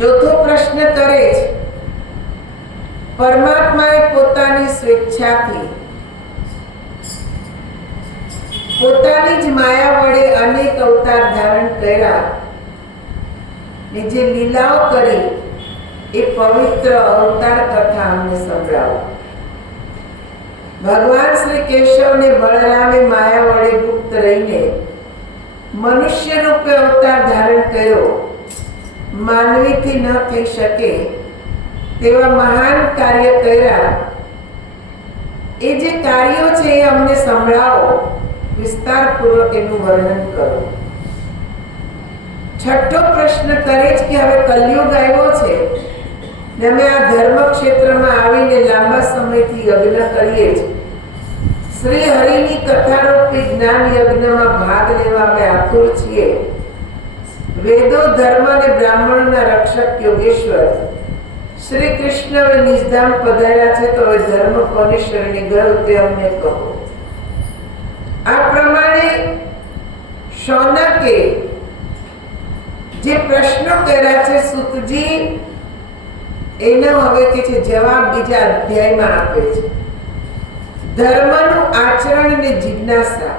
ચોથો પ્રશ્ન કરે છે, પરમાત્માએ પોતાની સ્વેચ્છાથી પોતાની જ માયા વડે અનેક અવતાર ધારણ કર્યા ને જે લીલાઓ કરી એ પવિત્ર અવતાર કથા અમને સંભળાવો. ભગવાન શ્રી કેશવ ને બળરામે માયા વડે ગુપ્ત રહીને મનુષ્ય રૂપે અવતાર ધારણ કર્યો. માનવીથી ન થઈ શકે તેવા મહાન કાર્ય કર્યા. એ જે કાર્યો છે એ અમને સંભળાવો, વિસ્તારપૂર્વક એનું વર્ણન કરો. છઠ્ઠો પ્રશ્ન કરે છે કે હવે કલયુગ આવ્યો છે ને અમે આ ધર્મ ક્ષેત્રમાં આવીને લાંબા સમયથી યજ્ઞ કરીએ છીએ. શ્રી હરિની કથારૂપી જ્ઞાન યજ્ઞમાં ભાગ લેવા અમે આતુર છીએ. વેદો, ધર્મ અને બ્રાહ્મણના રક્ષક યોગેશ્વર શ્રી કૃષ્ણ હવે નિજધામ પધાર્યા છે, તો હવે ધર્મ કોને શરણે ગયો તે અમને કહો. આ પ્રમાણે શૌનકે જે પ્રશ્નો કર્યા છે સૂતજી એનો હવે કે છે જવાબ બીજા અધ્યાયમાં આપે છે. ધર્મનું આચરણ અને જિજ્ઞાસા,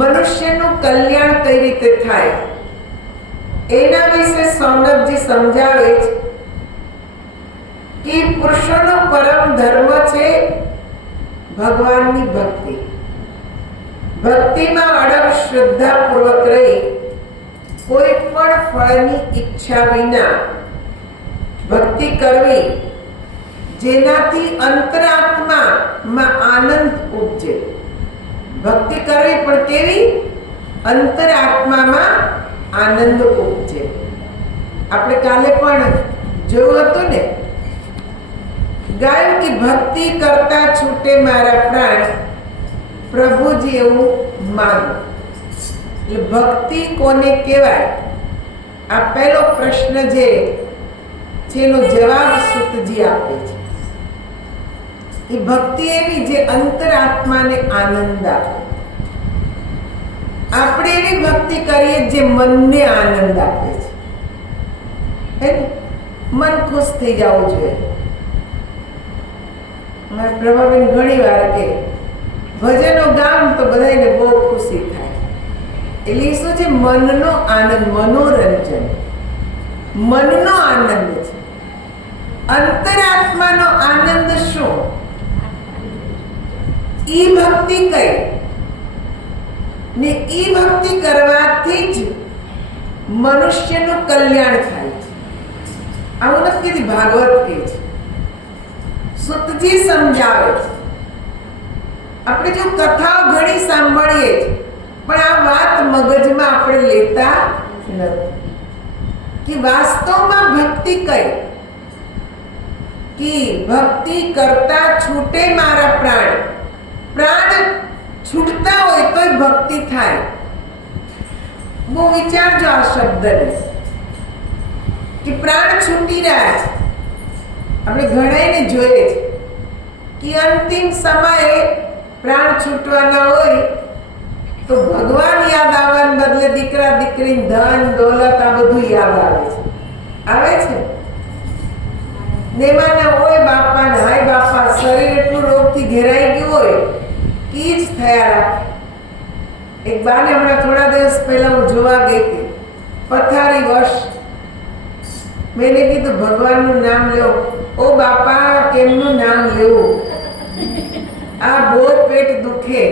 મનુષ્યનું કલ્યાણ કઈ રીતે થાય એના વિશે સૌનકજી સમજાવે છે કે પુરુષોનો પરમ ધર્મ છે ભગવાનની ભક્તિ. ભક્તિમાં અડગ શ્રદ્ધાપૂર્વક રહી કોઈ પણ ફળની ઈચ્છા વિના ભક્તિ કરવી, જેનાથી અંતરાત્મામાં આનંદ ઉપજે. ભક્તિ કરવી પણ કેવી? અંતરાત્મામાં આનંદ ઉપજે. આપણે કાલે પણ જોયું હતું ને, ગાયું કે ભક્તિ કરતા છૂટે મારા પ્રાણ, પ્રભુજી એવું માનું. એટલે ભક્તિ કોને કહેવાય? આ પહેલો પ્રશ્ન જે છે એનો જવાબ સૂતજી આપે છે. એ ભક્તિ એવી જે અંતરાત્માને આનંદ આપે. આપણે એવી ભક્તિ કરીએ જે મનને આનંદ આપે છે. મન ખુશ થઈ જવું જોઈએ. મારા પ્રભાબેન ઘણી વાર કે ભજનો ગામ તો બધાને બહુ ખુશી થાય. એટલે શું છે? મનનો આનંદ, મનોરંજન, મનનો આનંદ છે. અંતરાત્માનો આનંદ શું? ઈ ભક્તિ કઈ ને ઈ ભક્તિ કરવાથી જ મનુષ્યનું કલ્યાણ થાય છે. આવું નથી કીધી, ભાગવત કહે છે, સૂતજી સમજાવે છે. આપણે જો કથાઓ ઘણી સાંભળીએ છીએ પણ આ વાત મગજમાં આપણે લેતા નથી કે વાસ્તવમાં ભક્તિ કઈ. કે ભક્તિ કરતા છૂટે મારા પ્રાણ. પ્રાણ છૂટતા હોય તોય ભક્તિ થાય. બહુ વિચારજો આ શબ્દને કે પ્રાણ છૂટી રહ્યા છે. આપણે ઘણાને જોઈએ છે કે અંતિમ સમયે પ્રાણ છૂટવાના હોય તો ભગવાન યાદ આવવાને બદલે દીકરા દીકરી, ધન દોલત આ બધું યાદ આવે છે. આવે છે નેમાના હોય બાપા ને હાય બાપા, શરીર એટલું રોગથી ઘેરાઈ ગયું હોય કે જ થયા રાખે. એક બાને હમણાં થોડા દિવસ પહેલા હું જોવા ગઈ હતી, પથારી વશ. મેં કીધું ભગવાનનું નામ લેવો. ઓ બાપા, કેમનું નામ લેવું? આ બહુ પેટ દુખે.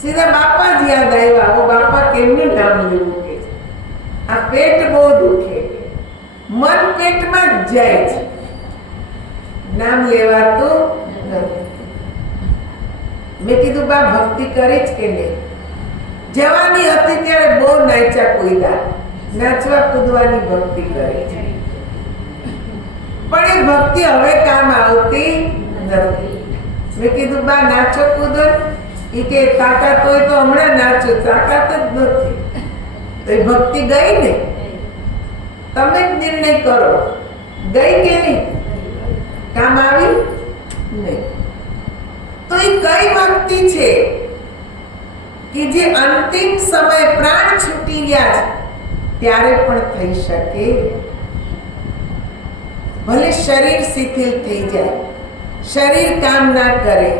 સીધા બાપા જ યાદ આવ્યા. ઓ બાપા, કેમનું નામ લેવું? કે આ પેટ બહુ દુખે. મન પેટમાં જ જાય છે, નામ લેવાતું નથી. મેં કીધું બા ભક્તિ કરી જ કે નહીં? જવાની હતી ત્યારે બહુ નાચ્યા કૂદ્યા, નાચવા કૂદવાની ભક્તિ કરી છે પણ એ ભક્તિ હવે કામ આવતી નથી. મેં કીધું બા નાચો કૂદો. એ કે તાકાત હોય તો હમણાં નાચો, તાકાત જ નથી. તો એ ભક્તિ ગઈ ને? તમે જ નિર્ણય કરો, ગઈ કે નહીં? કામ આવી નહીં. તો એ કઈ ભક્તિ છે કે જે અંતિમ સમય પ્રાણ છૂટી ગયા છે ત્યારે પણ થઈ શકે. ભલે શરીર શિથિલ થઈ જાય, શરીર કામ ના કરે,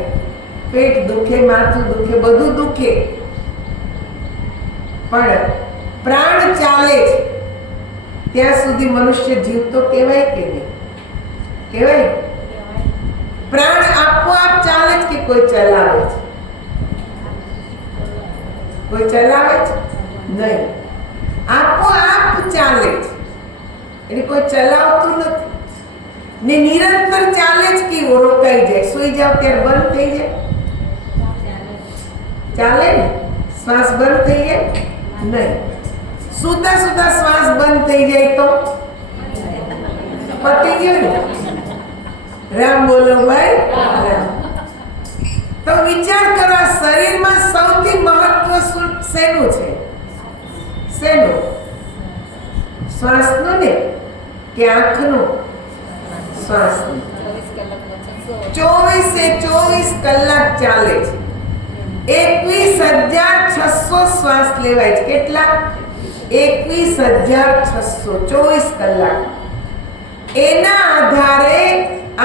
પેટ દુખે, માથું દુખે, બધું દુખે, પણ પ્રાણ ચાલે છે ત્યાં સુધી મનુષ્ય જીવતો કહેવાય કે નહીં? કહેવાય. પ્રાણ આપોઆપ ચાલે છે કે કોઈ ચલાવે છે? કોઈ ચલાવે છે? નહીં. આપોઆપ ચાલે છે, એટલે કોઈ ચલાવતું નથી. ને નિરંતર ચાલે જ કે રોકાઈ જાય? સુઈ જાવ ત્યારે બંધ થઈ જાય? ચાલે ને? શ્વાસ બંધ થઈ જાય? નહીં. સુતા સુતા શ્વાસ બંધ થઈ જાય તો પતી ગયું ને? રામ બોલો ભાઈ, રામ. તો વિચાર કરો, આ શરીરમાં સૌથી મહત્વ શેનું છે? શેનું? શ્વાસનું ને કે આંખનું? શ્વાસનું. 24 કલાક ચાલે છે. 21,600 શ્વાસ લેવાય છે. કેટલા? 21,600, 24 કલાક. એના આધારે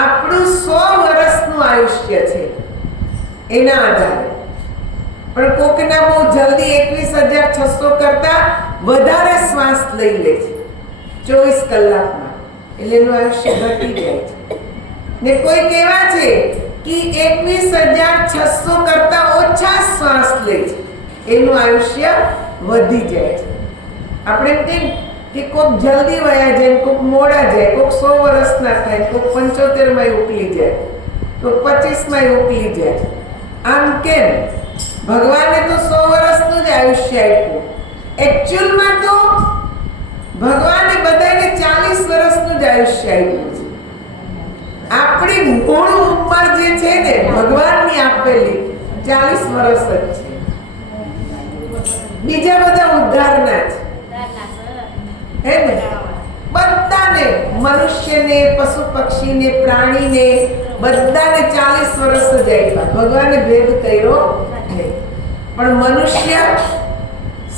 આપણું 100 વર્ષનું આયુષ્ય છે. એના આધારે. પણ કોકના બહુ જલ્દી 21,600 કરતા વધારે શ્વાસ લઈ લે છે 24 કલાકમાં, એટલે એનું આયુષ્ય ઘટી જાય છે. ને કોઈ કહેવા છે કે 21,600 કરતા ઓછા શ્વાસ લે છે, એનું આયુષ્ય વધી જાય છે. આપણે એમ કે કોક જલ્દી વયા જાય, કોક મોડા જાય, કોક 100 વર્ષના થાય, કોક 75 ઉકલી જાય, કોક 25 ઉકલી જાય. આમ કેમ? ભગવાને તો 100 વર્ષનું જ આયુષ્ય આપ્યું. એકચ્યુઅલમાં તો ભગવાને બધાને 40 વર્ષનું જ આયુષ્ય આપ્યું છે. આપણી મૂળ ઉંમર જે છે ને ભગવાનની આપેલી 40 વર્ષ જ છે. બીજા બધા ઉદ્ધારના છે. હે ને? બધાને, મનુષ્યને, પશુ પક્ષીને, પ્રાણીને, બધાને 40 વર્ષ જ આપ્યા. ભગવાને ભેદ કર્યો નહીં. પણ મનુષ્ય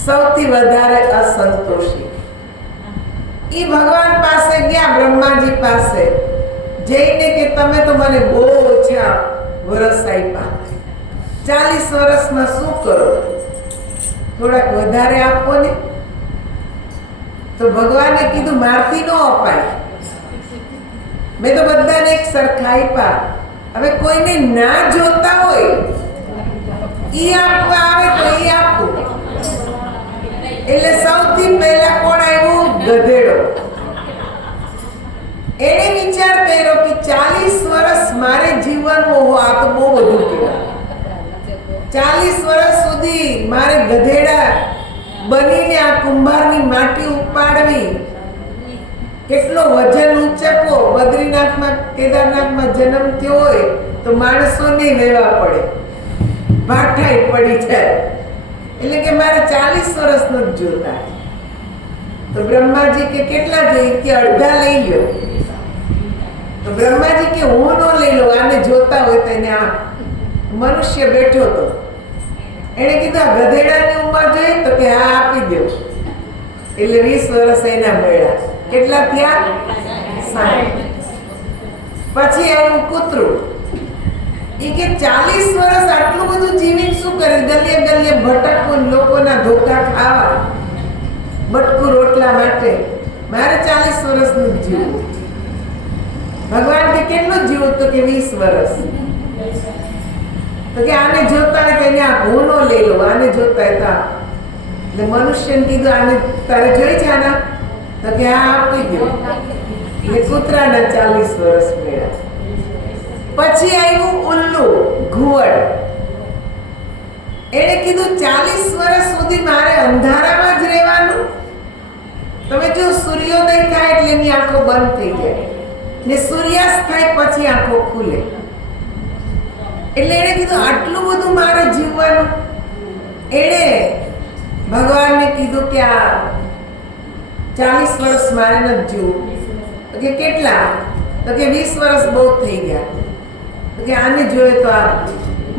સૌથી વધારે અસંતોષી. એ ભગવાન પાસે ગયા, બ્રહ્માજી પાસે જઈને કે તમે તો મને બહુ ઓછા વર્ષ આપ્યા, 40 વર્ષમાં શું કરો? થોડાક વધારે આપો ને. તો ભગવાને કીધું મારથી ન અપાય, મેં તો બધાને એક સરખા આપ્યા. હવે કોઈને ના જોતા હોય ઈ આપવા આવે તો ઈ આપું. એટલે સૌથી પહેલા કોણ આવ્યું? ગધેડો. એને વિચાર કર્યો કે 40 વર્ષ મારે જીવવાનું હોય, આ તો બહુ બધું કહેવાય. 40 વર્ષ સુધી મારે ગધેડા બનીને આ કુંભારની માટી ઉપાડવી, કેટલો વજન ઉંચકવો. બદ્રીનાથમાં, કેદારનાથમાં જન્મ થયો હોય તો માણસોને લેવા પડે, ભાઠાઈ પડી જાય. એટલે કે મારે 40 વર્ષ નથી જોતા. તો બ્રહ્માજી કે કેટલા જોઈએ? કે અડધા લઈ લો. તો બ્રહ્માજી કે હું ન લઈ લો, આને જોતા હોય તો એને આ મનુષ્ય બેઠો હતો, એને કીધું આ ગધેડાની ઉંમર જોઈએ? તો કે હા આપી દો. એટલે 20 વર્ષ એના મળ્યા. કેટલા થયા? 60. પછી આવ્યું કૂતરું. એ કે 40 વર્ષ આટલું બધું જીવીને શું કરે? ગલીએ ગલીએ ભટકવું, લોકોના ધોકા ખાવા, બટકું રોટલા માટે. મારે 40 વર્ષનું જ જીવવું. ભગવાન કે કેટલું જીવું? તો કે 20 વર્ષ. તો કે આને જોતા હોય તો એને આ ભૂનો લઈ લો, આને જોતા હોય તો આ. એટલે મનુષ્યને કીધું આને તારે જોઈ છે આના? તો કે હા આપી દો. એટલે કૂતરાના 40 વર્ષ મળ્યા. પછી આવ્યું ઉલ્લુ, ઘુવડ. એને કીધું 40 વર્ષ સુધી મારે અંધારામાં જ રહેવાનું. તમે જો સૂર્યોદય થાય એટલે એની આંખો બંધ થઈ જાય, ને સૂર્યાસ્ત થાય પછી આંખો ખુલે. એટલે એને કીધું આટલું બધું મારે જીવવાનું. એને ભગવાનને કીધું કે આ 40 વર્ષ મારે નથી જીવવું. તો કે કેટલા? તો કે 20 વર્ષ બહુ થઈ ગયા. તો કે આને જોઈએ તો આ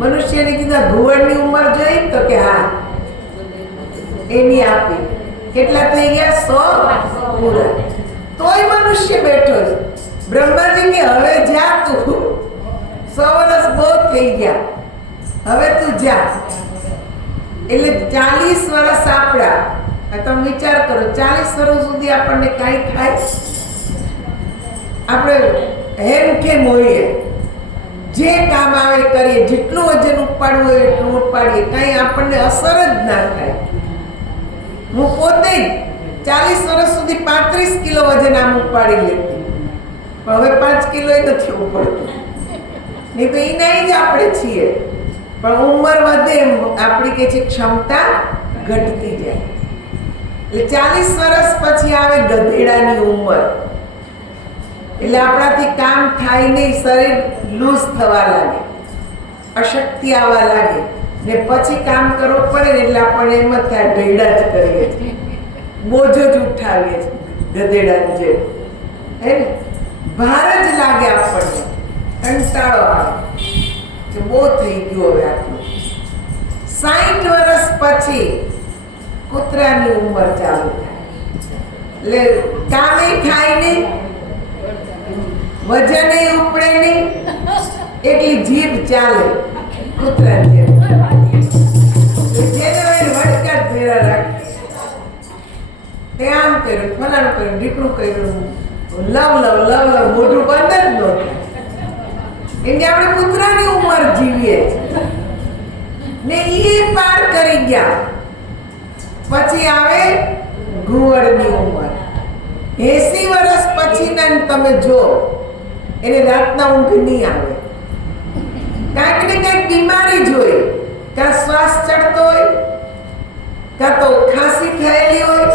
મનુષ્યને કીધું ઘુવડની ઉંમર જોઈ? તો કે હા. એની આપી. કેટલા થઈ ગયા? 100 પૂરા. તોય મનુષ્ય બેઠો છે. બ્રહ્માજી કે હવે જા તું, 100 વર્ષ બહુ થઈ ગયા, હવે તું જા. એટલે 40 વર્ષ આપણા, તમે વિચાર કરો, 40 વર્ષ સુધી આપણને કાંઈ થાય? આપણે હેમ કેમ હોઈએ, જે કામ આવે કરીએ, જેટલું વજન ઉપાડવું હોય એટલું ઉપાડીએ, કાંઈ આપણને અસર જ ના થાય. હું પોતે 40 વર્ષ સુધી 35 કિલો વજન આમ ઉપાડી લેતી, પણ હવે 5 કિલો નથી ઉપાડતું. નહીં તો એના જ આપણે છીએ. પણ ઉંમર વધે એમ આપણી કે છે ક્ષમતા ઘટતી જાય. એટલે 40 વર્ષ પછી આવે ગધેડાની ઉંમર. એટલે આપણાથી કામ થાય નહીં, શરીર લૂઝ થવા લાગે, અશક્તિ આવવા લાગે, ને પછી કામ કરવું પડે ને એટલે આપણને એમ જ થાય ઢેડા જ કરીએ છીએ, બોજો જ ઉઠાવીએ છીએ ગધેડા જેમ. હે ને? ભાર જ લાગે આપણને, કંટાળો આવે કે બહુ થઈ ગયું હવે આટલું. 60 વર્ષ પછી કૂતરાની ઉંમર ચાલુ થાય. એટલે કામે થાય નહીં, વજન ઉપડે નહીં, એટલી જીભ ચાલે કૂતરા જેમ. જેને વડકા જ ભેળા રાખે, તે આમ કર્યું, ફલાણું કર્યું, ઢીકણું કર્યું, લવ મોઢું બંધ જ ન થાય. કેમ કે આપણે કૂતરાની ઉંમર જીવીએ ને એ પાર કરી ગયા. પછી આવે ઘુવડની ઉંમર. 80 વર્ષ પછીના તમે જો, એને રાતના ઊંઘ નહીં આવે, કાંઈક ને કાંઈક બીમારી જોઈ, કાં શ્વાસ ચડતો હોય, કાં તો ખાંસી થયેલી હોય,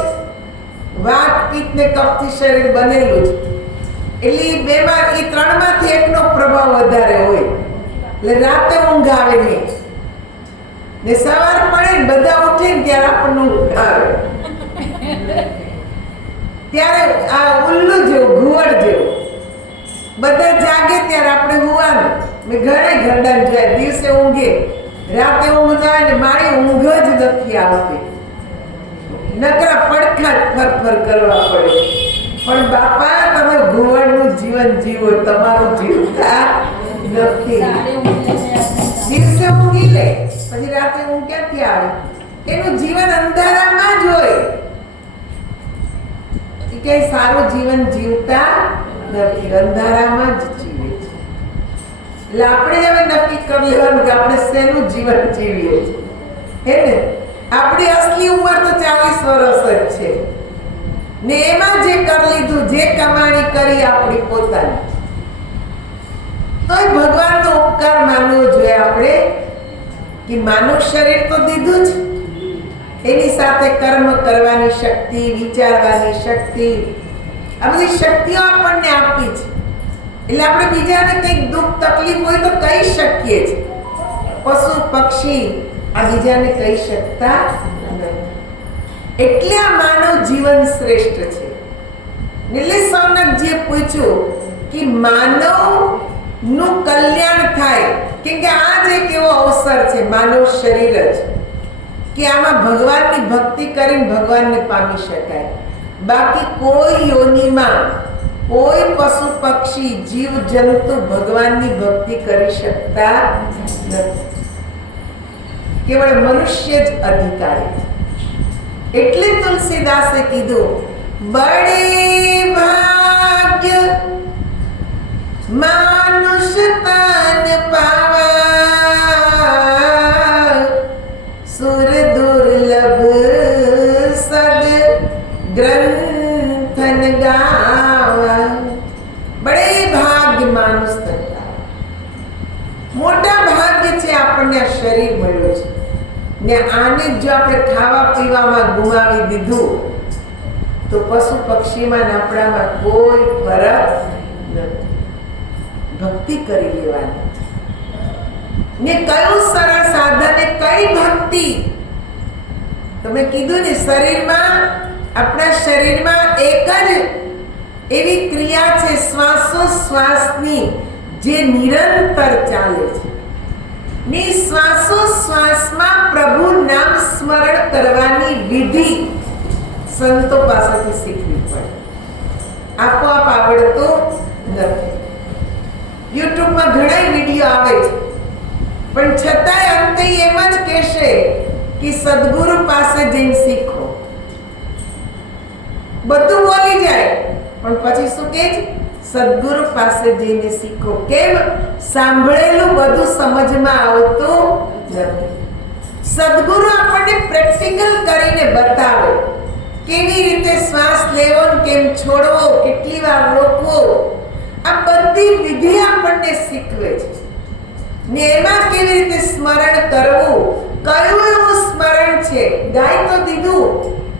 વાત પિત્ત ને કફથી શરીર બનેલું છે. એટલે એ 3માંથી એકનો પ્રભાવ વધારે હોય, એટલે રાતે ઊંઘ આવે નહીં, ને સવાર પડે ને બધા ઉઠે ને ત્યારે આપણને ઊંઘ આવે. ત્યારે આ ઉલ્લુ જેવું, ઘુવડ જેવું, બધા જાગે ત્યારે આપણે હુવાનું. મેં ઘણા ઘરડા જોયા, દિવસે ઊંઘે, રાતે ઊંઘ ના આવે ને મારી ઊંઘ જ નથી આવતી, નકરા પડખા ફરફર કરવા પડે. પણ બાપા, તમે ઘુવડનું જીવન જીવો, તમારું જીવતા નથી. દિવસે ઊંઘી લે, પછી રાતે ઊંઘ ક્યાંથી આવે? એનું જીવન અંધારામાં જ હોય. કે સારું જીવન જીવતા નથી, અંધારામાં જ જીવે છે. એટલે આપણે હવે નક્કી કરી લેવાનું કે આપણે શેનું જીવન જીવીએ છીએ. હે ને? આપણી અસલી ઉંમર તો 40 વર્ષ જ છે, ને એમાં જે કરી લીધું, જે કમાણી કરી આપણી પોતાની, તોય ભગવાનનો ઉપકાર માનવો જોઈએ આપણે કે માનવ શરીર તો દીધું જ, એની સાથે કર્મ કરવાની શક્તિ, વિચારવાની શક્તિ, આ બધી શક્તિઓ આપણને આપી છે. એટલે આપણે બીજાને કંઈક દુઃખ તકલીફ હોય તો કહી શકીએ છીએ. પશુ પક્ષી આ બીજાને કહી શકતા નથી. એટલે આ માનવ જીવન શ્રેષ્ઠ છે. નિલેશ સોનકજીએ પૂછ્યું કે માનવ નું કલ્યાણ થાય, કેમ કે આ જ એક એવો અવસર છે, માનવ શરીર જ, કે આમાં ભગવાનની ભક્તિ કરીને ભગવાનને પામી શકાય. બાકી કોઈ યોનિમાં કોઈ પશુ પક્ષી જીવ જંતુ ભગવાનની ભક્તિ કરી શકતા નથી. કેવળ મનુષ્ય જ અધિકારી છે. એટલે તુલસીદાસે કીધું, બડે ભાગ્ય માનુષ તન પાવા, સુર દુર્લભ સદ ગ્રંથન ગાવા. બડે ભાગ્ય માનુષ તન પાવા. મોટા ભાગ્ય છે આપણને આ શરીર મળ્યું છે, ને આને જો આપણે ખાવા પીવામાં ગુમાવી દીધું તો પશુ પક્ષીમાં આપણામાં કોઈ ફરક નથી. ભક્તિ કરી લેવાની ને કયું સરળ સાધન, કઈ ભક્તિ? તમે કીધું ને, શરીરમાં, આપણા શરીરમાં એક જ એવી ક્રિયા છે શ્વાસોશ્વાસની જે નિરંતર ચાલે છે. ને શ્વાસોશ્વાસમાં પ્રભુ નામ સ્મરણ કરવાની વિધિ સંતો પાસેથી શીખવી પડે. આપોઆપ આવડતું નથી. યુટ્યુબમાં ઘણા વિડીયો આવે છે, પણ છતાંય અંતે એમ જ કહેશે કે સદગુરુ પાસે જઈને શીખો. બધું બોલી જાય પણ પછી શું કહે છે? સદગુરુ પાસે જઈને શીખો. કેમ? સાંભળેલું બધું સમજમાં આવતું નથી. સદગુરુ આપણને પ્રેક્ટિકલ કરીને બતાવે કેવી રીતે શ્વાસ લેવો, કેમ છોડવો, કેટલી વાર રોકવો. આ બધી વિધિ આપણને શીખવે છે ને એમાં કેવી રીતે સ્મરણ કરવું. કયું એવું સ્મરણ છે? ગાય તો દીધું,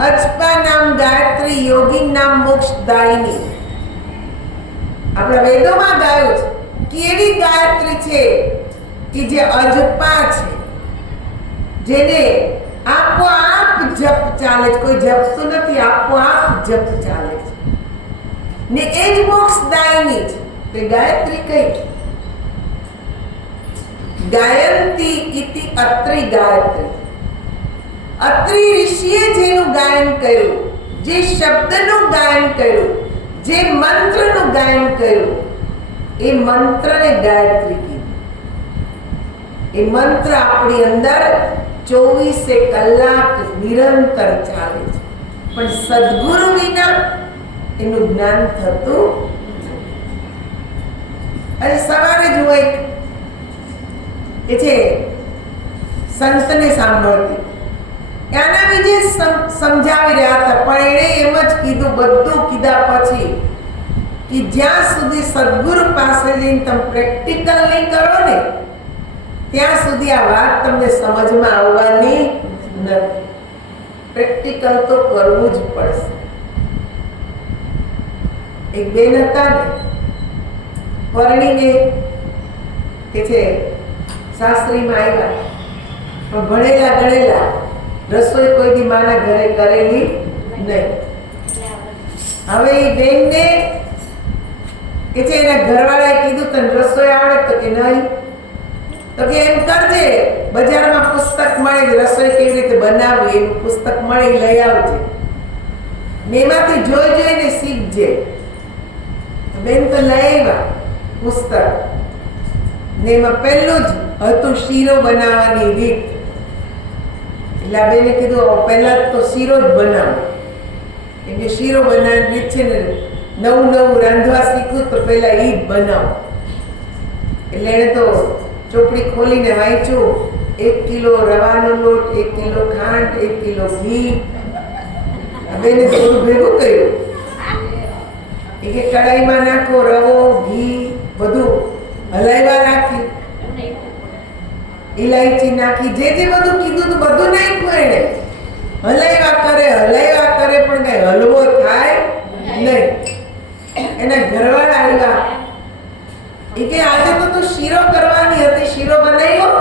અજપા નામ ગાયત્રી યોગી નામ મોક્ષદાયિની. આપણા વેદોમાં ગાયું છે. કેવી ગાયત્રી છે કે જે અજપા છે, જેને આપોઆપ જપ ચાલે છે. કોઈ જપતું નથી, આપોઆપ જપ ચાલે છે ને એ જ મોક્ષદાયિની છે. તે ગાયત્રી કઈ? ગાયંતી ઇતિ અત્રિ ગાયત્રી. અત્રિ ઋષિએ જેનું ગાયન કર્યું, જે શબ્દનું ગાયન કર્યું, જે મંત્રનું ગાયન કર્યું, એ મંત્રને ગાયત્રી કીધું. એ મંત્ર આપણી અંદર 24 કલાક નિરંતર ચાલે છે, પણ સદગુરુ વિના એનું જ્ઞાન થતું. અને સવારે જ હોય કે છે સંતને સાંભળતી, આના વિશે સમજાવી રહ્યા હતા, પણ એણે એમ જ કીધું, બધું કીધા પછી કે જ્યાં સુધી સદગુરુ પાસે જઈને તમે પ્રેક્ટિકલ નહીં કરો ને, ત્યાં સુધી આ વાત તમને સમજમાં આવવાની નથી. પ્રેક્ટિકલ તો કરવું જ પડશે. એક બેન હતા ને, પરણીને કે છે સાસરીમાં આવ્યા, પણ ભણેલા ગણેલા, રસોઈ કોઈ દી માના ઘરે કરેલી નહીં. હવે એ બેનને કે છે એના ઘરવાળાએ કીધું તને રસોઈ આવડે? તો કે નહીં. તો કે એમ કરજે, બજારમાં પુસ્તક મળે રસોઈ કેવી રીતે બનાવવી, એનું પુસ્તક મળે લઈ આવજે ને એમાંથી જોઈ જોઈને શીખજે. બેન તો લઈ આવ્યા પુસ્તક ને એમાં પહેલું જ હતું શીરો બનાવવાની રીત. એટલે આ બેને કીધું પહેલા તો શીરો જ બનાવો, કેમ કે શીરો બનાવવાની રીત છે ને, નવું નવું રાંધવા શીખવું તો પહેલા એ જ બનાવો. એટલે એને તો ચોપડી ખોલીને વાંચ્યું, 1 કિલો રવાનો લોટ, 1 કિલો ખાંડ, 1 કિલો ઘી. બેને થોડું ભેગું કર્યું. એ કે કડાઈમાં નાખો રવો, ઘી, બધું હલાવ્યા રાખી, ઇલાયચી નાખી, જે જે બધું કીધું તો બધું નાખ્યું એને. હલાવ્યા કરે, પણ કઈ હલવો થાય નહીં. એના ઘરવાળા આવ્યા, એ કે આજે તો તું શીરો કરવાની હતી, શીરો બનાવ્યો?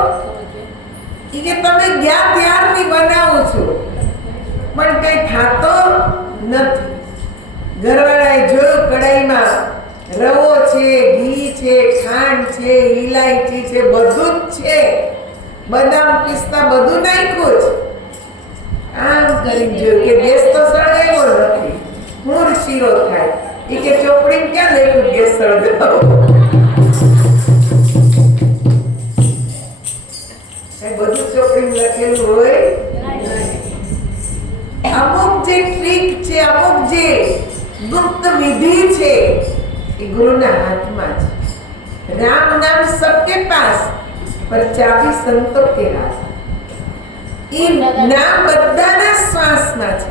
એ કે તમે ગયા ત્યારથી બનાવું છું, પણ કઈ ખાતો નથી. ઘરવાળાએ જોયું, કડાઈમાં રવો છે, ઘી છે, ખાંડ છે, ઇલાયચી છે, બધું જ છે, બદામ પિસ્તા બધું નાખ્યું છે. આમ કરીને જોયું કે ગેસ તો સળગાવ્યો નથી, મૂળ શીરો થાય. એ કે ચોપડી ક્યાં લખ્યું ગેસ સળગાવો? બધું ચોપડી લખેલું હોય. અમુક જે ટ્રીક છે, અમુક જે ગુપ્ત વિધિ છે, એ ગુરુના હાથમાં છે. રામ નામ સબકે પાસ, પર ચાબી સંતો કે હાથ. એ નામ બધાના શ્વાસમાં છે,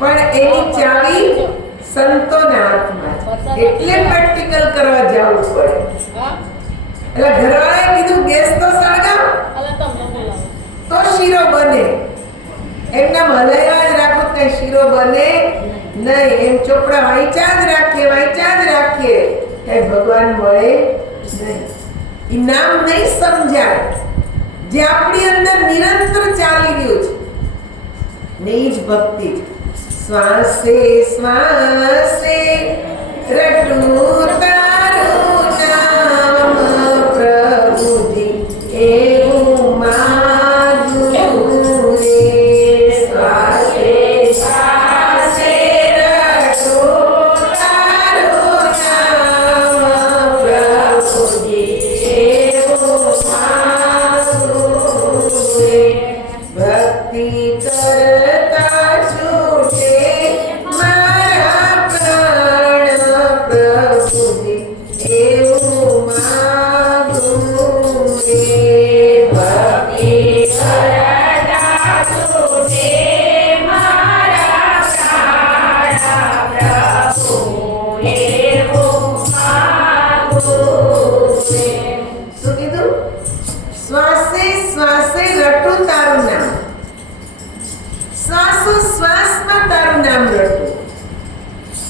પણ એની ચાવી સંતોના હાથમાં છે. એટલે પ્રેક્ટિકલ કરવા જવું પડે. એટલે ઘરવાળાએ કીધું ગેસ તો સળગાવ તો શીરો બને. એમના હલાવ્યા જ રાખો તો શીરો બને નહીં. એમ ચોપડા વાંચ્યા જ રાખીએ, કઈ ભગવાન મળે નહીં. એ નામ નહીં સમજાય જે આપણી અંદર નિરંતર ચાલી રહ્યું છે ને, એ જ ભક્તિ છે. શ્વાસે શ્વાસે રટું તારું નામ પ્રભુજી, એવું માગું રે. શ્વાસે શ્વાસે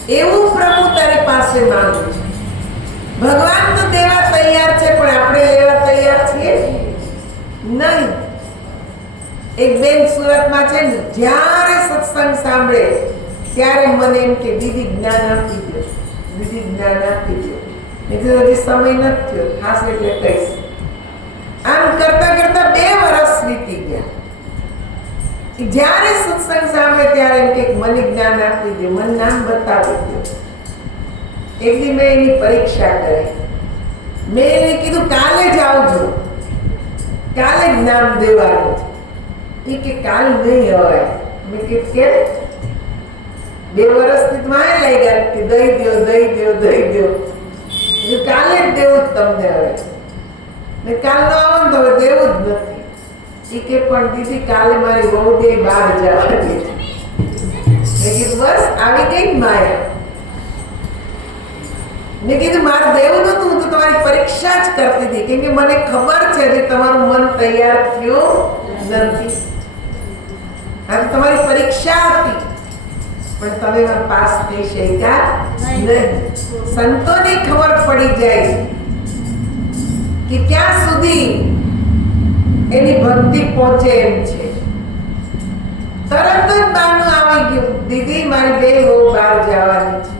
એવું પ્રભુ તારી પાસે માંગુ છું. ભગવાન તો દેવા તૈયાર છે, પણ આપણે લેવા તૈયાર છીએ નહીં. એક બેન સુરતમાં છે ને, જ્યારે સત્સંગ સાંભળે ત્યારે મને એમ કે દીદી જ્ઞાન આપી દો, દીદી જ્ઞાન આપી દો. મેં કીધું હજી સમય નથી થયો, ખાસ એટલે કહીશ. આમ કરતા કરતા 2 વર્ષ વીતી ગયા. જ્યારે સત્સંગ સાંભળે ત્યારે એમ કે મને જ્ઞાન આપી દો, મને નામ બતાવી દો. એક દી મેં એની પરીક્ષા કરી. મેં એને કીધું કાલે જ આવજો, કાલે જ નામ દેવાનું છે. એ કે કાલ નહીં હોય. મેં કીધું કેમ? 2 વર્ષથી મારે લઈ ગયા કે દઈ દો, દઈ દો, દઈ દો. કાલે જ દેવું જ તમને. હવે ને કાલ નો આવો ને તો હવે દેવું જ નથી. એ કે પણ દીદી કાલે મારી વહુ દે બહાર જવાની. મેં કીધું બસ આવી ગઈ માયા. મેં કીધું મારે દેવું નતું, હું તો તમારી પરીક્ષા જ કરતી હતી, કેમ કે મને ખબર છે કે તમારું મન તૈયાર થયું નથી. આ તો તમારી પરીક્ષા હતી, પણ તમે પાસ થઈ શક્યા નહીં. સંતોને ખબર પડી જાય કે ક્યાં સુધી એની ભક્તિ પહોંચે એમ છે. તરત જ બાનું આવી ગયું, દીદી મારી 2 વહુ બહાર જવાની છે.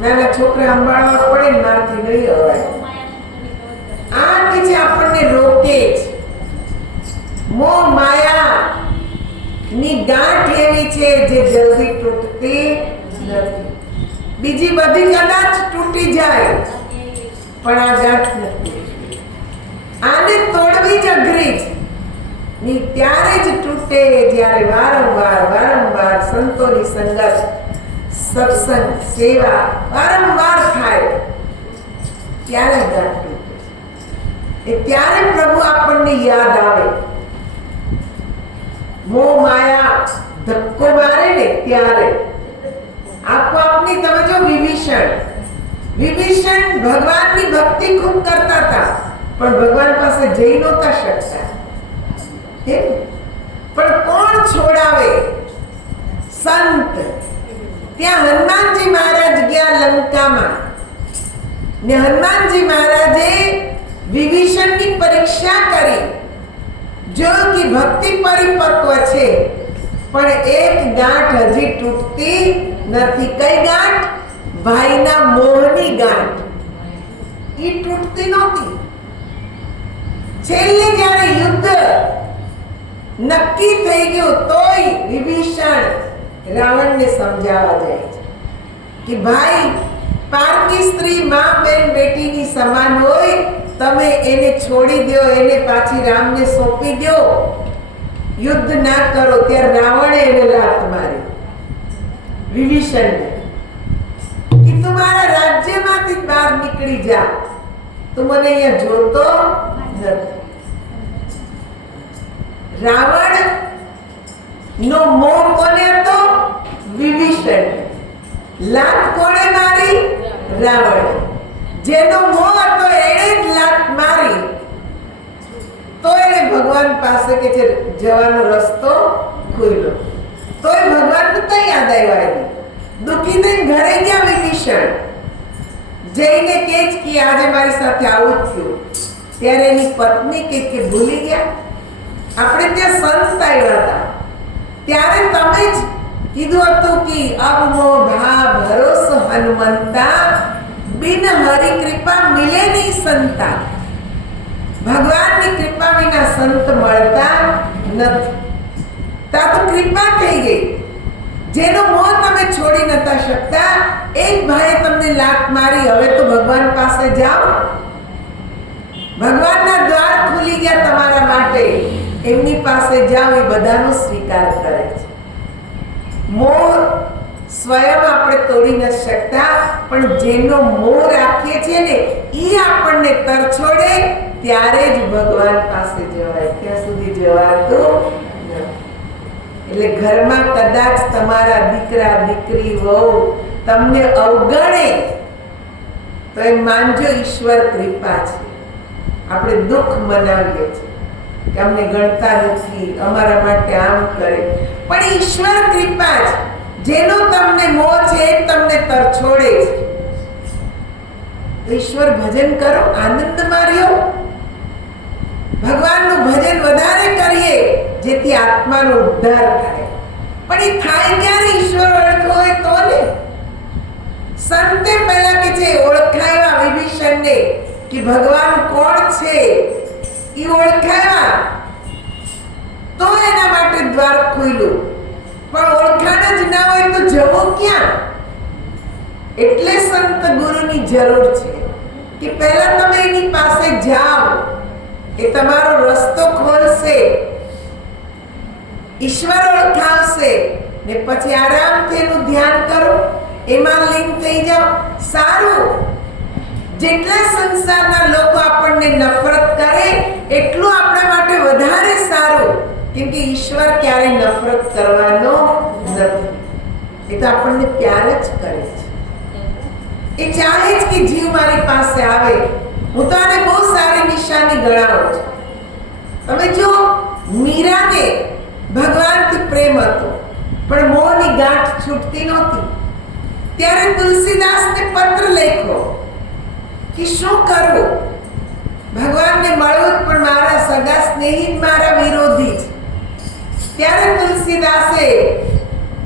નાના છોકરા સંભાળવા પડે ને, મારથી નહીં અવાય. આ કે છે આપણને રોકે છે. મોહ માયા ની ગાંઠ એવી છે જે જલ્દી તૂટતી નથી. બીજી બધી કદાચ તૂટી જાય, પણ આ ગાંઠ નથી. આને તોડવી જ અઘરી છે. ની ત્યારે જ તૂટે જ્યારે વારંવાર સંતોની સંગત, સત્સંગ, સેવા વારંવાર થાય, ત્યારે ગાંઠ તૂટે. એ ત્યારે પ્રભુ આપણને યાદ આવે. મોહ માયા ધક્કો મારે ને ત્યારે આપની તમે જો વિભીષણ ભગવાનની ભક્તિ ખૂબ કરતા હતા, પણ ભગવાન પાસે જઈ નહોતા શકતા. પણ કોણ છોડાવે? સંત. ત્યાં હનુમાનજી મહારાજ ગયા લંકામાં, ને હનુમાનજી મહારાજે વિભીષણની પરીક્ષા કરી. જો કે ભક્તિ પરિપક્વ છે, પણ એક ગાંઠ હજી તૂટતી નથી. કઈ ગાંઠ? ભાઈના મોહની ગાંઠ. એ તૂટતી નહોતી. છેલ્લે જ્યારે યુદ્ધ નક્કી થઈ ગયું, તોય વિભીષણ રાવણને સમજાવવા જાય છે કે ભાઈ, પારકી સ્ત્રી માં બેન બેટીની સમાન હોય, તમે એને છોડી દો, એને પાછી રામને સોંપી દો, યુદ્ધ ના કરો. ત્યારે રાવણે એને લાત મારી વિભીષણને કે તું મારા રાજ્યમાંથી બહાર નીકળી જા, તું મને અહીંયા જોતો નથી. રાવણ નો મોહ કોને હતો? વિભીષણ. લાત કોણે મારી? રાવણ. જેનો મોહ હતો એણે જ લાત મારી, તો એને ભગવાન પાસે કે છે જવાનો રસ્તો ખુલ્યો. તોય ભગવાનને તો યાદ આવ્યા. દુઃખી થઈને ઘરે ગયા વિભીષણ. જઈને કે આજે મારી સાથે આવું થયું. ત્યારે એની પત્ની કે ભૂલી ગયા, આપણે ત્યાં સંત આવ્યા હતા, ત્યારે તમે જ કીધું હતું કે અબ મોહ ભા ભરોસો હનુમંતા, બિન હરી કૃપા મિલે નહીં સંતા. ભગવાનની કૃપા વિના સંત મળતા નથી. તા તો કૃપા થઈ ગઈ. જેનો મોહ તમે છોડી નતા શકતા, એક ભાઈએ તમને લાત મારી, હવે તો ભગવાન પાસે જાઓ. ભગવાનના દ્વાર ખુલી ગયા તમારા માટે. એમની પાસે જાઓ, એ બધાનો સ્વીકાર કરે છે. મોહ સ્વયં આપણે તોડી ન શકતા, પણ જેનો મોહ રાખીએ છીએ ને, એ આપણને તરછોડે, ત્યારે જ ભગવાન પાસે જવાય. ત્યાં સુધી જવાતું નથી. એટલે ઘરમાં કદાચ તમારા દીકરા દીકરી વહુ તમને અવગણે, તો એમ માનજો ઈશ્વર કૃપા છે. આપણે દુઃખ મનાવીએ છીએ કે અમને ગણતા નથી, અમારા માટે આમ કરે, પણ ઈશ્વર કૃપા જ. જેનો તમને મોહ છે એ તમને તરછોડે છે. ઈશ્વર ભજન કરો, આનંદ માર્યો. ભગવાનનું ભજન વધારે કરીએ જેથી આત્માનો ઉદ્ધાર થાય. પણ એ થાય ક્યારે? ઈશ્વર ઓળખવો હોય તો ને. સંતે પહેલા કે છે ઓળખાયા વિભીષણને કે ભગવાન કોણ છે, એ ઓળખાયા તો એના માટે દ્વાર ખુલ્યું. પણ ઓળખાણ જ ના હોય તો જવું ક્યાં? એટલે સંત ગુરુની જરૂર છે કે પહેલા તમે એની પાસે જાઓ, એ તમારો રસ્તો ખોલશે, ઈશ્વર ઓળખાવશે ને પછી આરામથી એનું ધ્યાન કરો, એમાં લીન થઈ જાઓ. સારું, જેટલા સંસારના લોકો આપણને નફરત કરે એટલું આપણા માટે વધારે સારું, કેમ કે ઈશ્વર ક્યારેય નફરત કરવાનો નથી. એ તો આપણને પ્યાર જ કરે છે. એ ચાહે જ કે જીવ મારી પાસે આવે. હું તો આને બહુ સારી નિશાની ગણાવું છું. તમે જો મીરાને ભગવાનથી પ્રેમ હતો પણ મોહની ગાંઠ છૂટતી નહોતી, ત્યારે તુલસીદાસને પત્ર લખ્યો કે શું કરવું? ભગવાનને મળવું પણ મારા સગા સ્નેહી મારા વિરોધી છે. ત્યારે તુલસીદાસે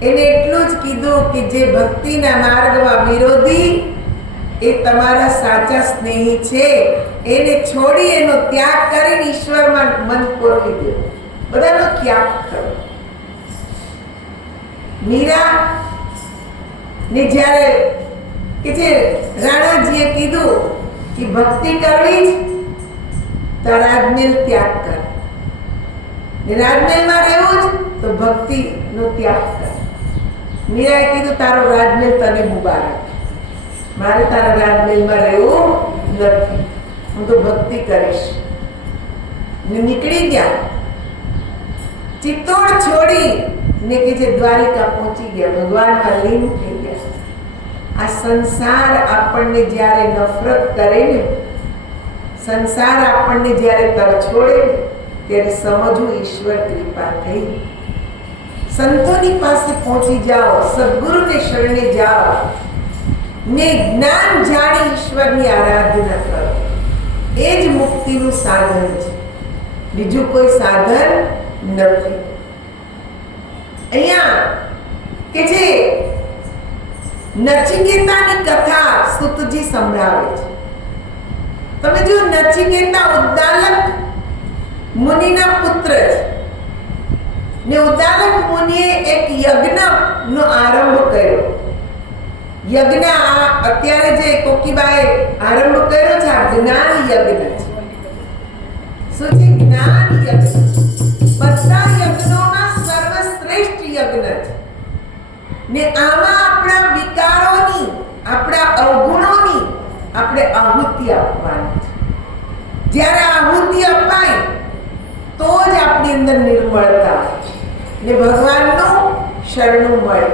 એને એટલું જ કીધું કે જે ભક્તિના માર્ગમાં વિરોધી એ તમારા સાચા સ્નેહી છે. એને છોડી એનો ત્યાગ કરીને ઈશ્વરમાં મન પોરવી દો, બધાનો ત્યાગ કરો. મીરા ને જ્યારે કે છે રાણાજીએ કીધું કે ભક્તિ કરવી જ તો રાજમહેલ ત્યાગ કર, ને રાજમહેલમાં રહેવું જ તો ભક્તિનો ત્યાગ કર. મીરાએ કીધું તારો રાજમહેલ તને મુબારક, મારે તારા રાજમહેલમાં રહેવું નથી, હું તો ભક્તિ કરીશ. ને નીકળી ગયા. ચિત્તોડ છોડી ને કે જે દ્વારિકા પહોંચી ગયા, ભગવાનમાં લીન થઈ ગયા. આ સંસાર આપણને જ્યારે નફરત કરે ને, સંસાર આપણને જ્યારે તરછોડે ને, ત્યારે સમજવું ઈશ્વર કૃપા થઈ. સંતોની પાસે પહોંચી જાઓ, સદગુરુને શરણે જાઓ ને જ્ઞાન જાણી ઈશ્વરની આરાધના કરો. એ જ મુક્તિનું સાધન છે, બીજું કોઈ સાધન નથી. અહીંયા કે જે નચિકેતાની કથા સુતજી સંભળાવે છે. તમે જો નચિકેતા ઉદ્દાલક મુનિના પુત્ર છે ને ઉદ્દાલક મુનિએ એક યજ્ઞનો આરંભ કર્યો. યજ્ઞ અત્યારે જે કોકીબાએ આરંભ કર્યો છે, આ જ્ઞાન યજ્ઞ છે. શું છે? જ્ઞાન યજ્ઞ. બધા યજ્ઞોમાં સર્વશ્રેષ્ઠ યજ્ઞ છે ને આમાં આપણા વિકારોની, આપણા અવગુણોની આપણે આહુતિ આપવાની છે. જ્યારે આહુતિ અપાય તો જ આપણી અંદર નિર્મળતા ને ભગવાનનું શરણું મળે.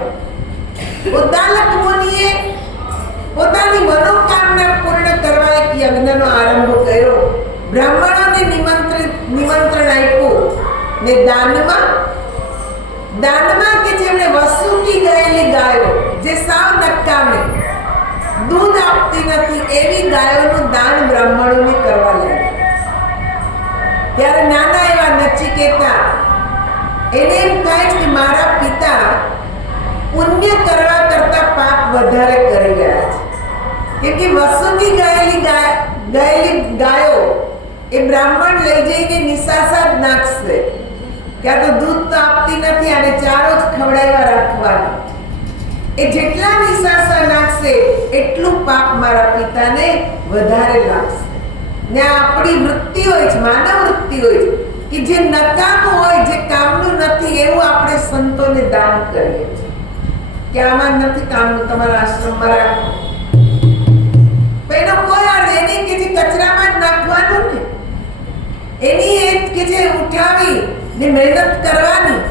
ઉદ્દાલક મુનિએ પોતાની મનોકામના પૂર્ણ કરવા એક યજ્ઞનો આરંભ કર્યો. બ્રાહ્મણોને નિમંત્રણ આપ્યું ને દાનમાં કે જેમણે વસુકી ગયેલી ગાયો, જે સાવ નકામી, દૂધ આપતી નથી, એવી ગાયોનું દાન બ્રાહ્મણોને કરવા લાગ્યા. ત્યારે નાના એવા નચિકેતા એને એમ થાય કે મારા પિતા પુણ્ય કરવા કરતા પાપ વધારે કરી રહ્યા છે, કેમ કે વસુકી ગયેલી ગાયો એ બ્રાહ્મણ લઈ જઈને નિશાસા જ નાખશે કે આ તો દૂધ તો આપતી નથી, આને ચારો જ ખવડાવવા રાખવાનો. એ જેટલા નિશાસા નાખશે એટલું પાપ મારા પિતાને વધારે લાગશે. ને આપણી વૃત્તિ હોય છે, માનવ વૃત્તિ હોય છે કે જે નકામું હોય, જે કામનું નથી, એવું આપણે સંતોને દાન કરીએ છીએ કે આમાં નથી કામનું, તમારા આશ્રમમાં રાખો. એનો કોઈ અર્થ એ નહીં કે જે કચરામાં જ નાખવાનું ને, એની એ કે જે ઉઠાવી ને મહેનત કરવાની,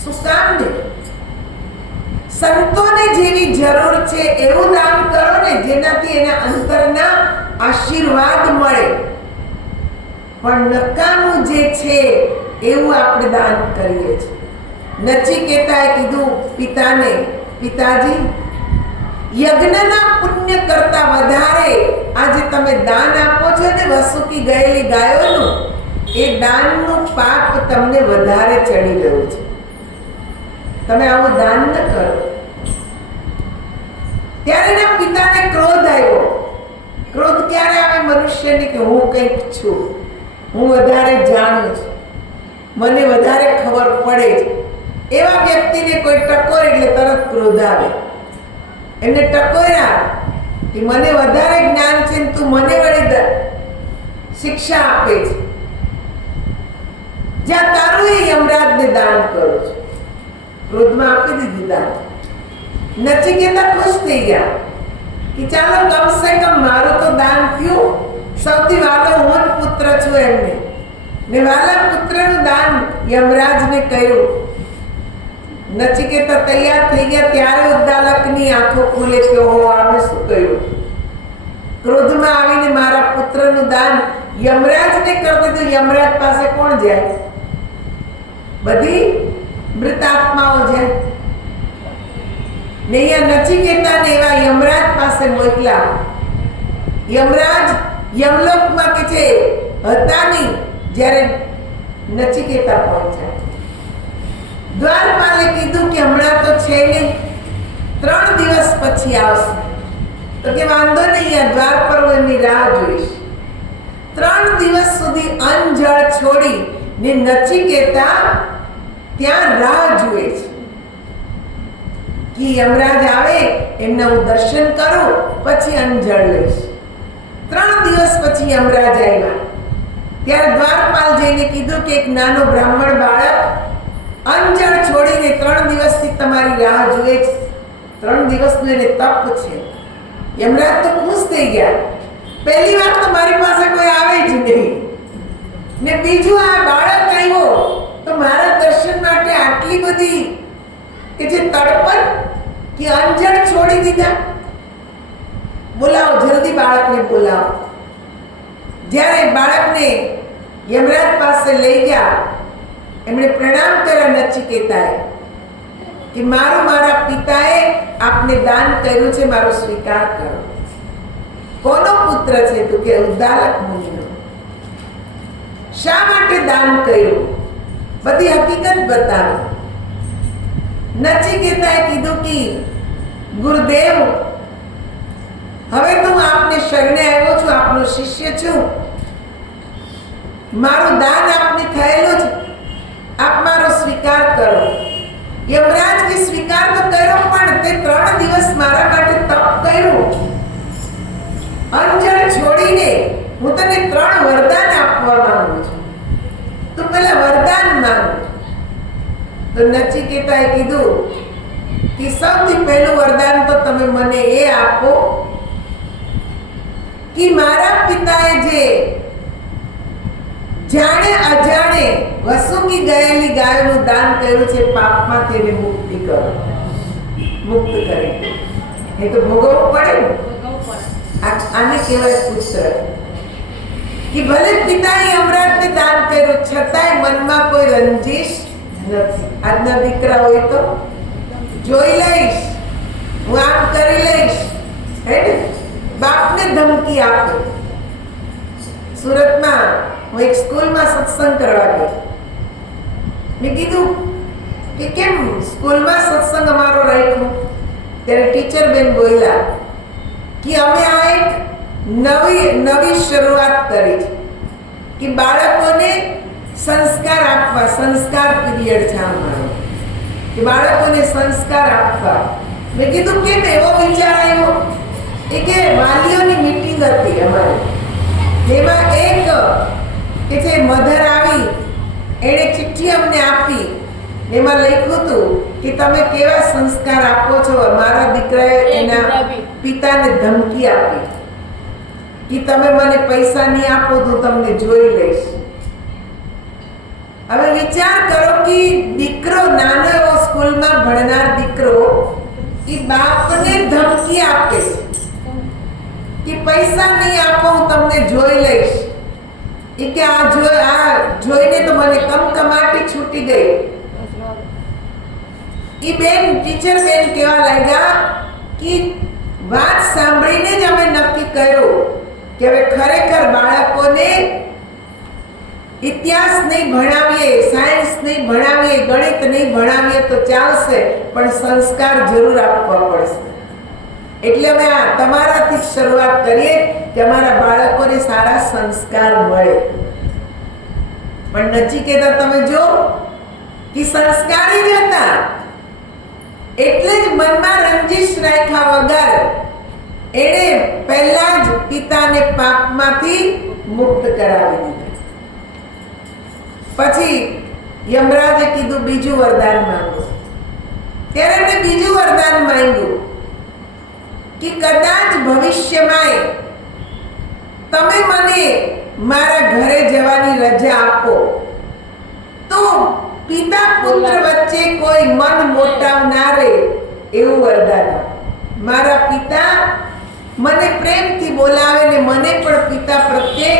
શું કામ ને? સંતોને જેવી જરૂર છે એવું દાન કરો ને, જેનાથી એના અંતરના આશીર્વાદ મળે. પણ નકામું જે છે એવું આપણે દાન કરીએ છીએ. નચિકેતાએ કીધું પિતાને, પિતાજી, યજ્ઞના પુણ્ય કરતા વધારે આજે તમે દાન આપો છો ને વસુકી ગયેલી ગાયોનું, એ દાનનું પાપ તમને વધારે ચડી રહ્યું છે. તમે આવું દાન ન કરો. ત્યારે એના પિતાને ક્રોધ આવ્યો. ક્રોધ ક્યારે આવે મનુષ્યને? કે હું કંઈક છું, હું વધારે જાણું છું, મને વધારે ખબર પડે છે. એવા વ્યક્તિને કોઈ ટકોર એટલે તરત ક્રોધ આવે. એમને ટકોર્યા કે મને વધારે જ્ઞાન છે ને તું મને વળી શિક્ષા આપે છે. જ્યાં તારું એ યમરાજને દાન કરું છું. ક્રોધમાં આપી દીધું દાન. નચિકેતા ખુશ થઈ ગયા કે ચાલો કમસે કમ મારું તો દાન થયું. સૌથી વાલો હું પુત્ર છું એમને, ને વાલા પુત્રનું દાન યમરાજને કર્યું. નચિકેતા તૈયાર થઈ ગયા ત્યારે ઉદ્દાલકની આંખો ખુલે કે ઓહો, આમે શું કર્યું? ક્રોધમાં આવીને મારા પુત્રનું દાન યમરાજને કરી દીધું. યમરાજ પાસે કોણ જાય? બધી મૃત આત્માઓ જાય. ને અહીંયા નચિકેતાને એવા યમરાજ પાસે મોકલા. યમરાજ યમલોકમાં કે છે હતા નહીં જ્યારે નચિકેતા પહોંચ્યા. દ્વારપાલે કીધું કે હમણાં તો છે નહીં, 3 દિવસ પછી આવશે. તો કે વાંધો નહીં, આ દ્વાર પર હું એમની રાહ જોઈશ. 3 દિવસ સુધી અન્ન જળ છોડી ને નચિકેતા ત્યાં રાહ જુએ છે કે યમરાજ આવે, એમના હું દર્શન કરું, પછી અન્ન જળ લઈશ. 3 દિવસ પછી યમરાજ આવ્યા. ત્યારે દ્વારપાલ જઈને કીધું કે એક નાનો બ્રાહ્મણ બાળક અંજળ છોડીને 3 દિવસથી તમારી રાહ જુએ છે. 3 દિવસનું એને તપ છે. યમરાજ તો ખુશ થઈ ગયા. પહેલી વાત તો મારી પાસે કોઈ આવે જ નહીં, ને બીજું આ બાળક આવ્યો તો મારા દર્શન માટે આટલી બધી કે જે તડપણ કે અંજળ છોડી દીધા. બોલાવો, જલ્દી બાળકને બોલાવો. જ્યારે બાળકને યમરાજ પાસે લઈ ગયા, એમણે પ્રણામ કર્યા નચિકેતાએ કે મારા પિતાએ આપને દાન કર્યું છે, મારો સ્વીકાર કરો. કોનો પુત્ર છે? તો કે ઉદ્દાલક મુનિનો. શા માટે દાન કર્યું? બધી હકીકત બતાવી. નચિકેતાએ કીધું કે ગુરુદેવ, હવે તો હું આપને શરણે આવ્યો છું, આપનો શિષ્ય છું. મારું દાન આપને થયેલું છે, આપ મારો સ્વીકાર કરો. યમરાજ કે સ્વીકાર તો કર્યો, પણ તે 3 દિવસ મારા માટે તપ કર્યું. અંજળ છોડીને હું તને 3 વરદાન આપવા માંગુ છું. તું પેલા વરદાન માંગ. તો નચિકેતાએ કીધું કે સૌથી પહેલું વરદાન તો તમે મને એ આપો કે મારા પિતાએ જે જાણે અજાણે વસુકી ગયેલી ગાયોનું દાન કર્યું છે, પાપમાંથી એને મુક્તિ કરો, મુક્ત કરે. એ તો ભોગવવું પડે ને. આને કહેવાય પુત્ર. કે ભલે પિતાએ યમરાજને દાન કર્યું, છતાંય મનમાં કોઈ રંજીશ નથી. આજના દીકરા હોય તો જોઈ લઈશ, હું આમ કરી લઈશ, હે ને? બાપને ધમકી આપે. સુરતમાં હું એક સ્કૂલમાં સત્સંગ કરવા ગઈ. મેં કીધું કે કેમ સ્કૂલમાં સત્સંગ અમારો રાખ્યો? ત્યારે ટીચર બેન બોલ્યા કે અમે આ એક નવી શરૂઆત કરી છે કે બાળકોને સંસ્કાર આપવા. સંસ્કાર પીરિયડ છે અમારો, કે બાળકોને સંસ્કાર આપવા. મેં કીધું કેમ એવો વિચાર આવ્યો? એ કે વાલીઓની મીટિંગ હતી અમારે, જેમાં એક કે જે મધર આવી, એણે ચિઠ્ઠી અમને આપી. એમાં લખ્યું હતું કે તમે કેવા સંસ્કાર આપો છો. મારા દીકરાએ એના પિતાને ધમકી આપી કે તમે મને પૈસા નહીં આપો તો તમને જોઈ લઈશ. હવે વિચાર કરો કે દીકરો, નાનો એવો સ્કૂલમાં ભણનાર દીકરો, એ બાપને ધમકી આપે કે પૈસા નહીં આપો હું તમને જોઈ લઈશ. એ કે આ જોઈને તો મને કમકમાટી છૂટી ગઈ. ઈ બેન ટીચર બેન કહેવા લાગ્યા કે વાત સાંભળીને જ અમે નક્કી કર્યું કે હવે ખરેખર બાળકોને ઇતિહાસ નહીં ભણાવીએ, સાયન્સ નહીં ભણાવીએ, ગણિત નહીં ભણાવીએ તો ચાલશે, પણ સંસ્કાર જરૂર આપવા પડશે. એટલે અમે આ તમારાથી શરૂઆત કરીએ કે અમારા બાળકોને સારા સંસ્કાર મળે. પણ નચિકેતા તમે જો કે સંસ્કારી જ હતા, એટલે જ મનમાં રંજીશ રાખ્યા વગર એણે પહેલા જ પિતાને પાપમાંથી મુક્ત કરાવી દીધા. પછી યમરાજે કીધું બીજું વરદાન માંગો. ત્યારે એમણે બીજું વરદાન માંગ્યું કે કદાચ ભવિષ્યમાં તમે મને મારા ઘરે જવાની રજા આપો તો પિતા પુત્ર વચ્ચે કોઈ મન મોટાવ ના રહે એવું વરદાન આપો. મારા પિતા મને પ્રેમથી બોલાવે ને મને પણ પિતા પ્રત્યે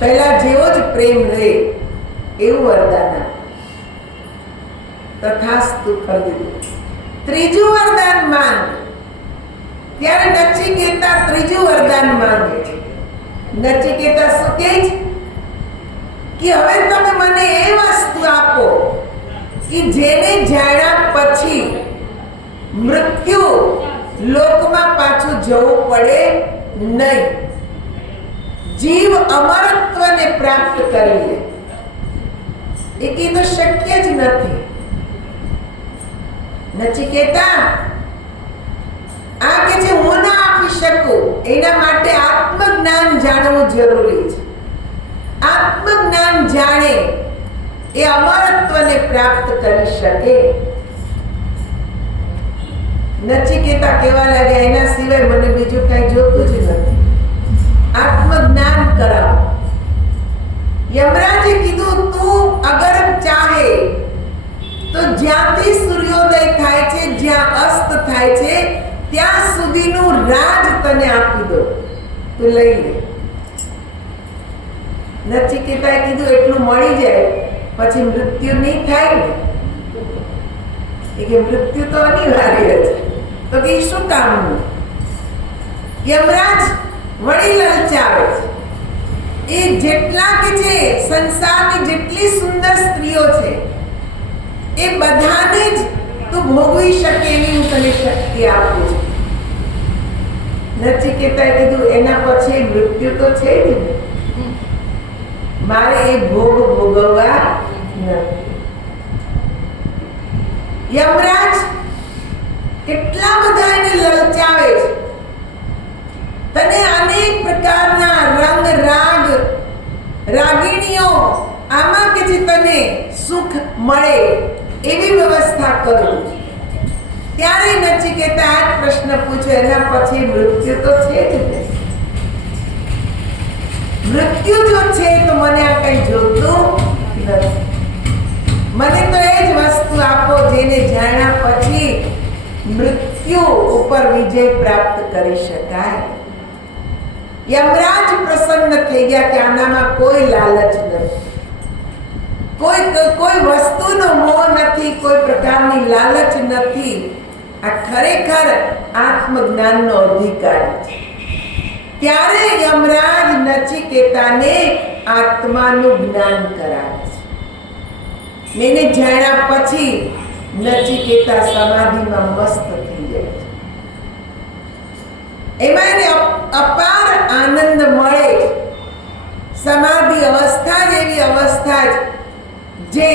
પહેલા જેવો જ પ્રેમ રહે એવું વરદાન આપો. તથાસ્તુ કરી દીધું. ત્રીજું વરદાન માંગ. ત્યારે નચિકેતા ત્રીજું વરદાન માંગે છે. નચિકેતા શું કહે છે કે હવે તમે મને એ વસ્તુ આપો કે જેને જાણ્યા પછી મૃત્યુ લોકમાં પાછું જવું પડે નહીં, જીવ અમરત્વને પ્રાપ્ત કરી લે. એ કીધું શક્ય જ નથી. નચિકેતા આ કે જે હું ના આપી શકું એના માટે આત્મજ્ઞાન જાણવું જરૂરી છે. આત્મજ્ઞાન જાણે એ અમરત્વને પ્રાપ્ત કરી શકે. નચિકેતા કહેવા લાગ્યા એના સિવાય મને બીજું કઈ જોતું જ નથી, આત્મજ્ઞાન કરાવો. યમરાજે કીધું તું અગર ચાહે તો જ્યાંથી સૂર્યોદય થાય છે જ્યાં અસ્ત થાય છે ત્યાં સુધીનું રાજ તને આપી દો, તું લઈ લે. નચિકેતાએ કીધું એટલું મળી જાય પછી મૃત્યુ નહીં થાય ને. એ કે મૃત્યુ તો અનિવાર્ય છે. તો કે શું કામનું? યમરાજ વળી લલચાવે છે. એ જેટલા કે છે સંસારની જેટલી સુંદર સ્ત્રીઓ છે એ બધાને જ તું ભોગવી શકે એવી હું તને શક્તિ આપું છું. નચિકેતાએ કીધું એના પછી મૃત્યુ તો છે જ ને, મારે એ ભોગ ભોગવવા નથી. યમરાજ કેટલા બધા એને લલચાવે છે. તને અનેક પ્રકારના રંગ રાગ રાગીણીઓ આમાં કે જે તને સુખ મળે એવી વ્યવસ્થા કરું. ત્યારે નચિકેતા આ પ્રશ્ન પૂછે એના પછી મૃત્યુ તો છે જ ને. મૃત્યુ જો છે તો મને આ કઈ જોતું નથી. મને તો એ જ વસ્તુ આપો જેને જાણ્યા પછી મૃત્યુ ઉપર વિજય પ્રાપ્ત કરી શકાય. યમરાજ પ્રસન્ન થઈ ગયા કે આનામાં કોઈ લાલચ નથી, કોઈ વસ્તુનો મોહ નથી, કોઈ પ્રકારની લાલચ નથી. આ ખરેખર આત્મજ્ઞાનનો અધિકાર છે. ત્યારે યમરાજ નચિકેતાને આત્માનું જ્ઞાન કરાવે છે. એને જાણ્યા પછી નચિકેતા સમાધિમાં મસ્ત થઈ જાય છે. એમાં એને અપાર આનંદ મળે. સમાધિ અવસ્થા જ એવી અવસ્થા જે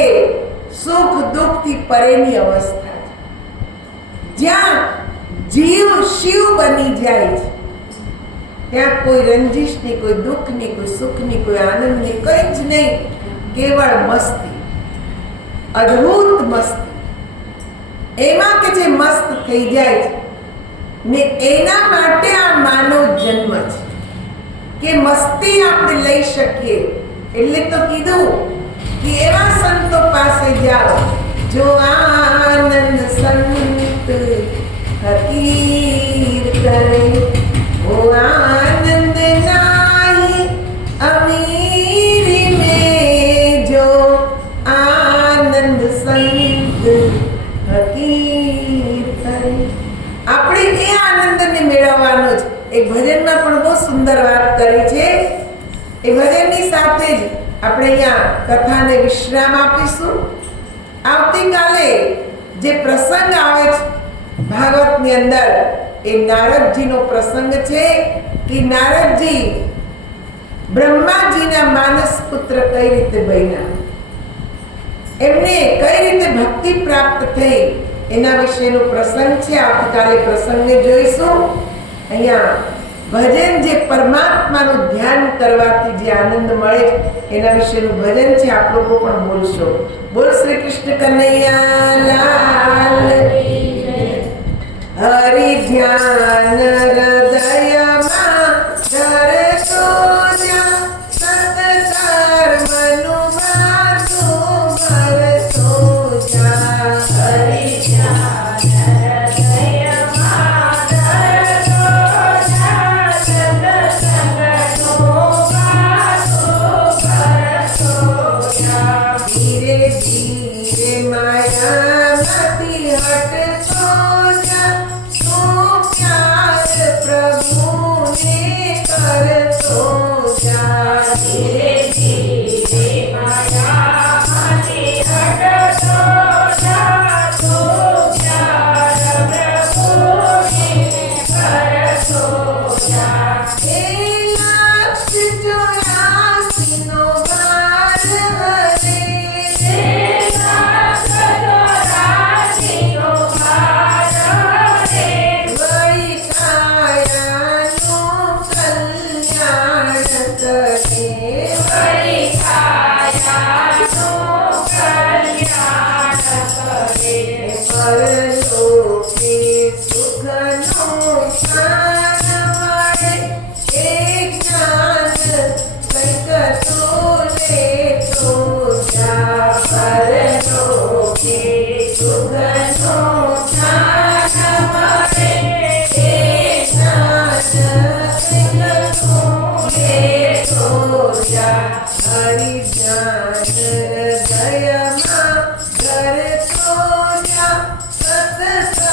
સુખ દુઃખથી પરેની અવસ્થા છે, જ્યાં જીવ શિવ બની જાય છે. ત્યાં કોઈ રંજીશ નહીં, કોઈ દુઃખ નહીં, કોઈ સુખ નહીં, કોઈ આનંદ નહીં, કંઈ જ નહીં, કેવળ મસ્તી, અદ્ભુત મસ્તી. એમાં કે જે મસ્ત થઈ જાય છે ને એના માટે આ માનવ જન્મ છે કે મસ્તી આપણે લઈ શકીએ. એટલે તો કીધું કે એવા સંતો પાસે જાઓ જો આનંદ સંત ફકીર કરે, वो आनंद नाही अमीरी में, जो आनंद संत फकीर આપણે એ આનંદને મેળવવાનો જ. એક ભજનમાં પણ બહુ સુંદર વાત કરી છે. એ ભજનની સાથે જ આપણે અહીંયા કથાને વિશ્રામ આપીશું. આવતીકાલે જે પ્રસંગ આવે છે ભાગવતની અંદર, એ નારદજીનો પ્રસંગ છે કે નારદજી બ્રહ્માજીના માનસ પુત્ર કઈ રીતે બન્યા, એમને કઈ રીતે ભક્તિ પ્રાપ્ત થઈ, એના વિશેનો પ્રસંગ છે. આવતીકાલે પ્રસંગને જોઈશું. અહીંયા ભજન જે પરમાત્માનું ધ્યાન કરવાથી જે આનંદ મળે એના વિશેનું ભજન છે. આપ લોકો પણ બોલશો. બોલ શ્રી કૃષ્ણ કનૈયા લાલ. હરિ ધ્યાન હૃદયમાં ધરતો જ્યાં, સત્કર્મનું ભાથું ભરતો જ્યાં. હરિ ધ્યાન હૃદયમાં ધરતો જ્યાં, સત્સંગનું ભાથું ભરતો જ્યાં. ધીરે ધીરે માયામાંથી હટતો જ્યાં, તું પ્યાર પ્રભુને કરતો જા. ધીરે ધીરે માયામાંથી હટતો જા, તું પ્યાર પ્રભુને કરતો જા. હે લક્ષ 84 નો ભાર હરે, હે લક્ષ 84 નો ભાર હરે, વળી કાયાનું કલ્યાણ કરે, વળી કાયાનું કલ્યાણ કરે. પરલોકે સુખનું જ્ઞાન મળે, એ જ્ઞાન કંઈક તું લેતો જા. પરલોકે સુખનું જ્ઞાન મળે, એ જ્ઞાન કંઈક તું લેતો જા. હરિ ધ્યાન હૃદયમાં ધરતો જા, સત્સંગ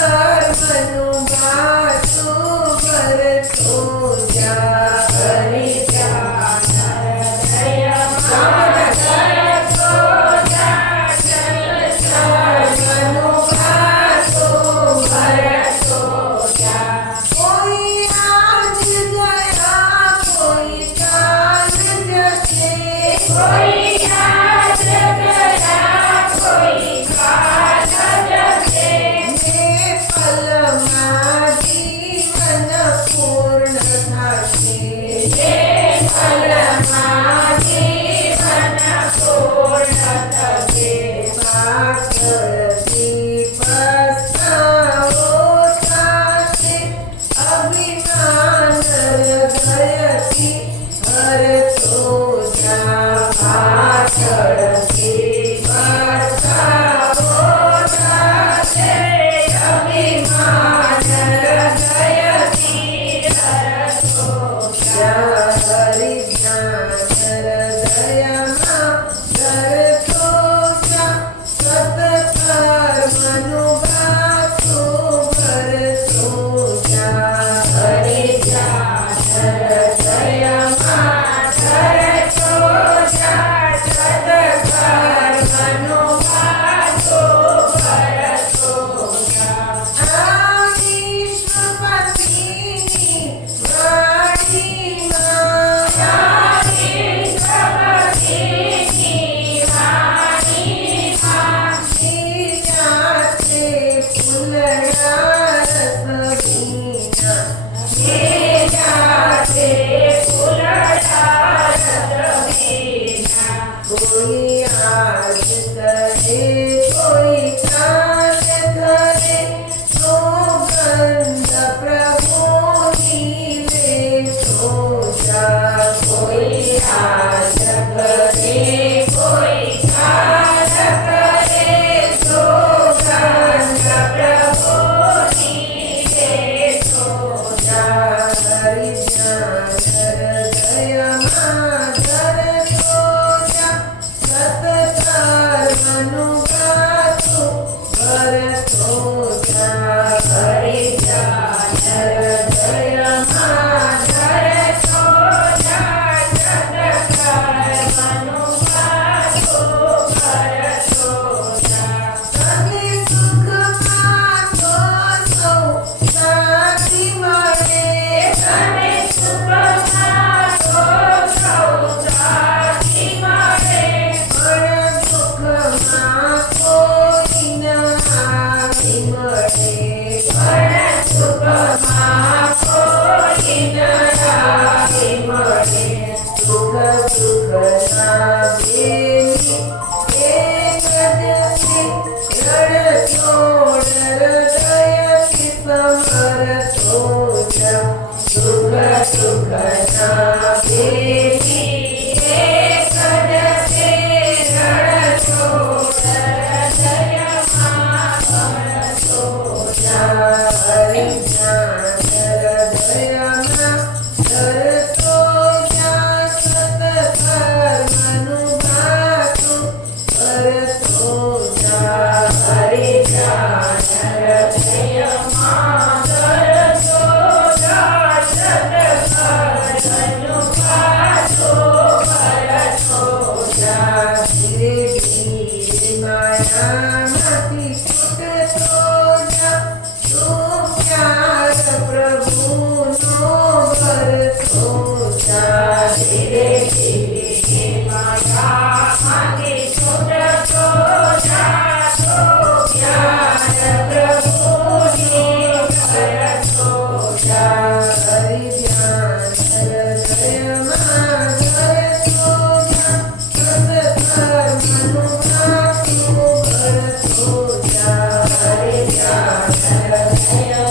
Yeah.